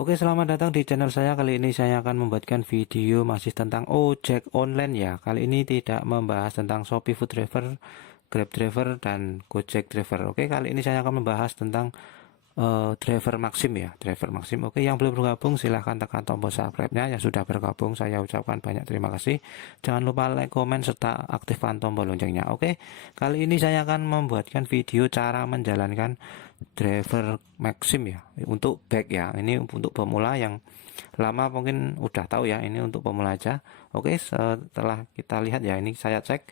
Oke, selamat datang di channel saya. Kali ini saya akan membuatkan video masih tentang ojek online ya. Kali ini tidak membahas tentang Shopee Food Driver, Grab Driver, dan Gojek Driver. Oke, kali ini saya akan membahas tentang driver Maxim ya, driver Maxim. Oke, yang belum bergabung silahkan tekan tombol subscribe-nya. Yang sudah bergabung saya ucapkan banyak terima kasih. Jangan lupa like, komen, serta aktifkan tombol loncengnya. Oke, kali ini saya akan membuatkan video cara menjalankan driver Maxim ya, untuk back ya. Ini untuk pemula, yang lama mungkin udah tahu ya, ini untuk pemula aja. Oke, setelah kita lihat ya, ini saya cek.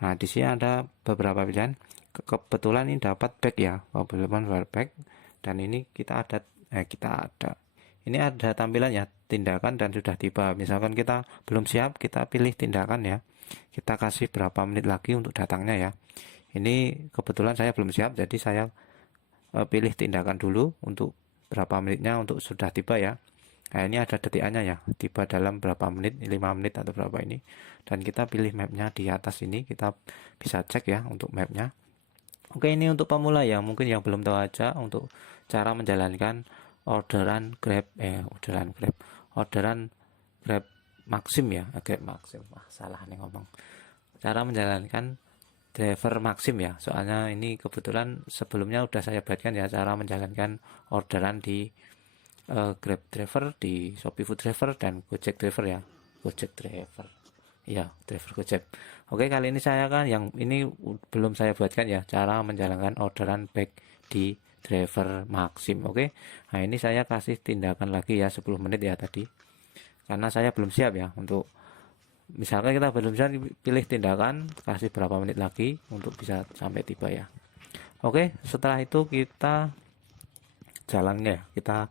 Nah, di sini ada beberapa pilihan. Kebetulan ini dapat back ya, kebetulan back. Dan ini kita ada ini ada tampilan ya, tindakan dan sudah tiba. Misalkan kita belum siap, kita pilih tindakan ya, kita kasih berapa menit lagi untuk datangnya ya. Ini kebetulan saya belum siap, jadi saya pilih tindakan dulu untuk berapa menitnya untuk sudah tiba ya. Nah, ini ada detikannya ya, tiba dalam berapa menit, 5 menit atau berapa ini. Dan kita pilih mapnya di atas ini, kita bisa cek ya untuk mapnya. Oke, ini untuk pemula ya, mungkin yang belum tahu aja untuk cara menjalankan orderan Grab Maxim ya, Grab Maxim. Salah nih ngomong. Cara menjalankan driver Maxim ya, soalnya ini kebetulan sebelumnya udah saya buatkan ya, cara menjalankan orderan di Grab Driver, di Shopee Food Driver, dan Gojek Driver ya, Gojek Driver ya, driver Gojek. Oke, kali ini saya kan yang ini belum saya buatkan ya, cara menjalankan orderan back di driver Maxim. Oke, nah ini saya kasih tindakan lagi ya, 10 menit ya tadi, karena saya belum siap ya. Untuk misalkan kita belum siap, pilih tindakan, kasih berapa menit lagi untuk bisa sampai tiba ya. Oke, setelah itu kita jalannya, kita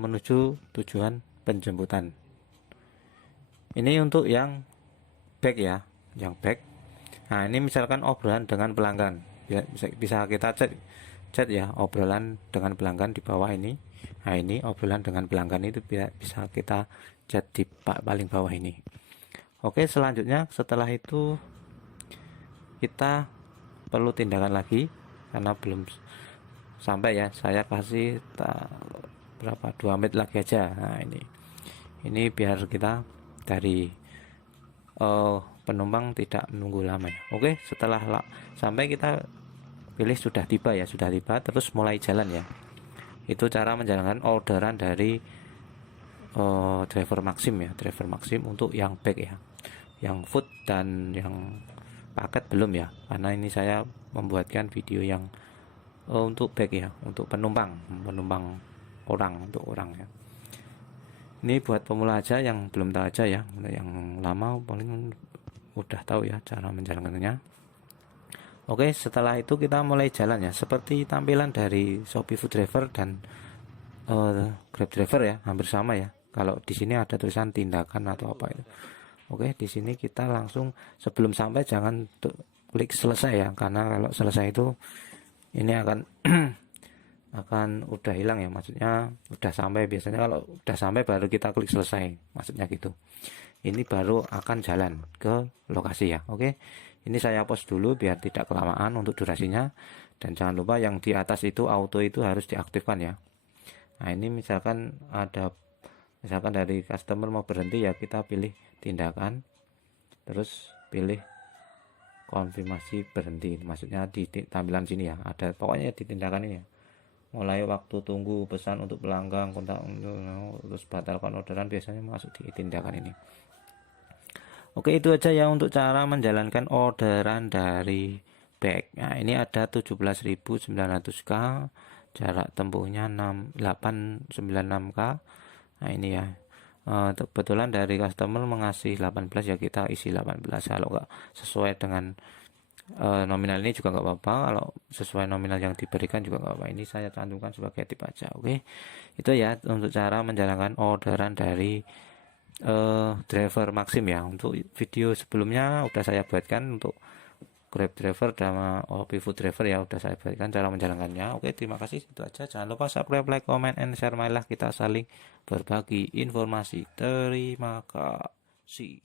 menuju tujuan penjemputan. Ini untuk yang back ya, yang back. Nah, ini misalkan obrolan dengan pelanggan ya, bisa kita chat ya, obrolan dengan pelanggan di bawah ini. Nah, ini obrolan dengan pelanggan itu bisa kita chat di paling bawah ini. Oke, selanjutnya setelah itu kita perlu tindakan lagi karena belum sampai ya, saya kasih berapa, 2 menit lagi aja. Nah, ini biar kita dari penumpang tidak menunggu lama ya. Oke, setelah sampai kita pilih sudah tiba ya, sudah tiba, terus mulai jalan ya. Itu cara menjalankan orderan dari driver Maxim ya, driver Maxim untuk yang back ya. Yang food dan yang paket belum ya, karena ini saya membuatkan video yang untuk back ya, untuk penumpang orang, untuk orang ya. Ini buat pemula aja, yang belum tahu aja ya, yang lama paling udah tahu ya cara menjalankannya. Oke, setelah itu kita mulai jalan ya, seperti tampilan dari Shopee Food Driver dan Grab Driver ya, hampir sama ya. Kalau di sini ada tulisan tindakan atau apa itu. Oke, di sini kita langsung, sebelum sampai jangan klik selesai ya, karena kalau selesai itu ini akan akan udah hilang ya, maksudnya udah sampai. Biasanya kalau udah sampai baru kita klik selesai, maksudnya gitu. Ini baru akan jalan ke lokasi ya. Oke, ini saya pause dulu biar tidak kelamaan untuk durasinya. Dan jangan lupa yang di atas itu auto itu harus diaktifkan ya. Nah, ini misalkan dari customer mau berhenti ya, kita pilih tindakan, terus pilih konfirmasi berhenti, maksudnya di tampilan sini ya, ada pokoknya di tindakan ini ya. Mulai waktu tunggu, pesan untuk pelanggan, kontak terus batalkan orderan, biasanya masuk di tindakan ini. Oke, itu aja ya untuk cara menjalankan orderan dari back. Nah, ini ada 17.900k, jarak tempuhnya 896k. Nah, ini ya, kebetulan dari customer mengasih 18 ya, kita isi 18. Kalau nggak sesuai dengan nominal ini juga nggak apa-apa, kalau sesuai nominal yang diberikan juga nggak apa-apa. Ini saya cantumkan sebagai tip aja. Oke, itu ya untuk cara menjalankan orderan dari driver Maxim ya. Untuk video sebelumnya udah saya buatkan untuk Grab Driver dan Shopee Food Driver ya, udah saya buatkan cara menjalankannya. Oke, terima kasih, itu aja. Jangan lupa subscribe, like, comment, and share my live. Kita saling berbagi informasi. Terima kasih.